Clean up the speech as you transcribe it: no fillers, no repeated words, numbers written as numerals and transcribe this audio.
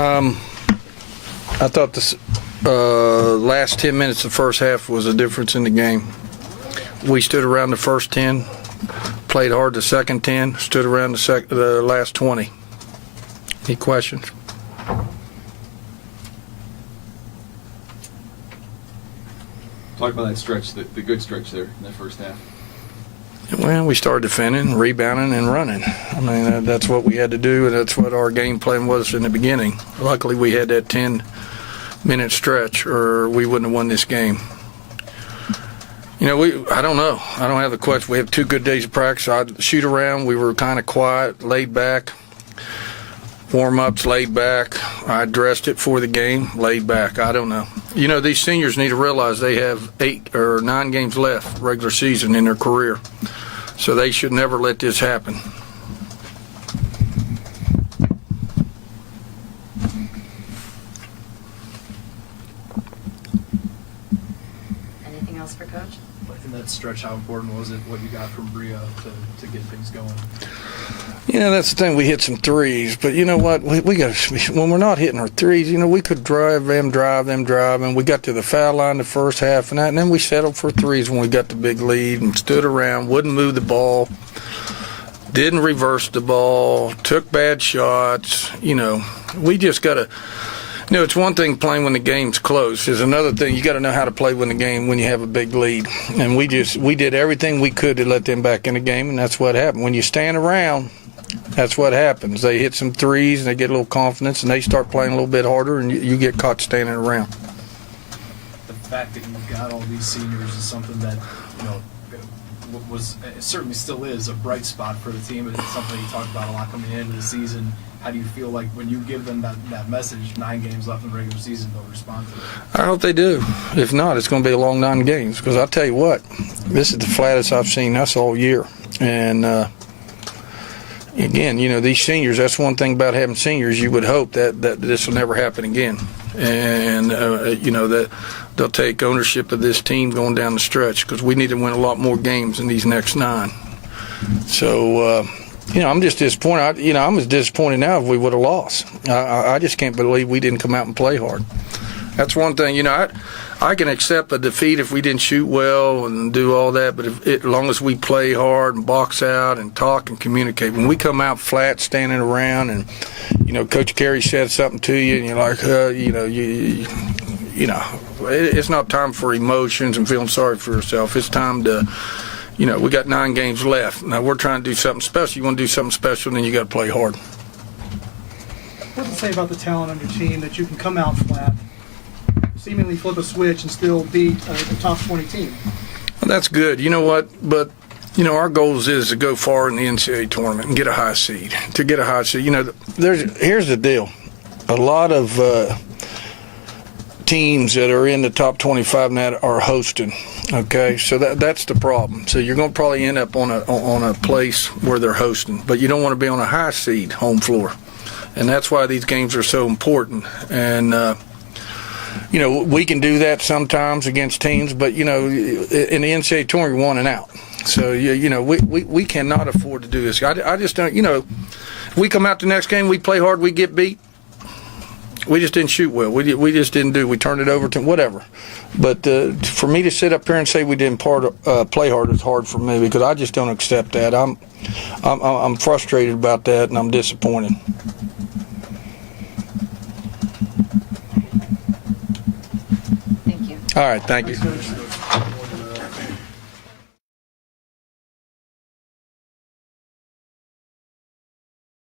I thought the last 10 minutes of the first half was a difference in the game. We stood around the first 10, played hard the second 10, stood around the last 20. Any questions? Talk about that stretch, the good stretch there in that first half. Well, we started defending, rebounding, and running. I mean, that's what we had to do, and that's what our game plan was in the beginning. Luckily, we had that 10-minute stretch, or we wouldn't have won this game. You know, I don't know. I don't have the question. We have 2 good days of practice. I'd shoot around. We were kind of quiet, laid back. Warm-ups, laid back. I dressed it for the game, laid back. I don't know. You know, these seniors need to realize they have 8 or 9 games left regular season in their career. So they should never let this happen. Anything else for Coach? In that stretch, how important was it what you got from Bria to get things going? You know, that's the thing. We hit some threes, but you know what? We got when we're not hitting our threes. You know, we could drive, and we got to the foul line the first half and that, and then we settled for threes when we got the big lead and stood around, wouldn't move the ball, didn't reverse the ball, took bad shots. You know, we just got to. You know, it's one thing playing when the game's close. There's another thing. You got to know how to play when you have a big lead. And we did everything we could to let them back in the game, and that's what happened. When you stand around, that's what happens. They hit some threes, and they get a little confidence, and they start playing a little bit harder, and you get caught standing around. The fact that you've got all these seniors is something that, you know, it certainly still is a bright spot for the team. It's something you talked about a lot coming into the season. How do you feel like when you give them that message, 9 games left in the regular season, they'll respond to it? I hope they do. If not, it's going to be a long 9 games. Because I'll tell you what, this is the flattest I've seen us all year. And, again, you know, these seniors, that's one thing about having seniors. You would hope that this will never happen again. And, you know, that they'll take ownership of this team going down the stretch. Because we need to win a lot more games in these next 9. So, you know, I'm just disappointed. I'm as disappointed now if we would have lost. I just can't believe we didn't come out and play hard. That's one thing. You know, I can accept a defeat if we didn't shoot well and do all that, but as long as we play hard and box out and talk and communicate. When we come out flat, standing around, and, you know, Coach Carey said something to you, and you're like, you know, it's not time for emotions and feeling sorry for yourself. It's time to. You know, we got 9 games left. Now we're trying to do something special. You want to do something special, then you got to play hard. What does it say about the talent on your team that you can come out flat, seemingly flip a switch, and still beat a top 20 team? Well, that's good. You know what? But, you know, our goals is to go far in the NCAA tournament and get a high seed. To get a high seed, you know, here's the deal. A lot of teams that are in the top 25 now are hosting. Okay, so that's the problem. So you're going to probably end up on a place where they're hosting, but you don't want to be on a high seed home floor, and that's why these games are so important. And you know, we can do that sometimes against teams, but you know, in the NCAA tournament, you're 1 and out. So you know, we cannot afford to do this. I just don't. You know, we come out the next game, we play hard, we get beat. We just didn't shoot well. We just didn't do. We turned it over to whatever. But for me to sit up here and say we didn't play hard is hard for me because I just don't accept that. I'm frustrated about that and I'm disappointed. Thank you. All right, thank you.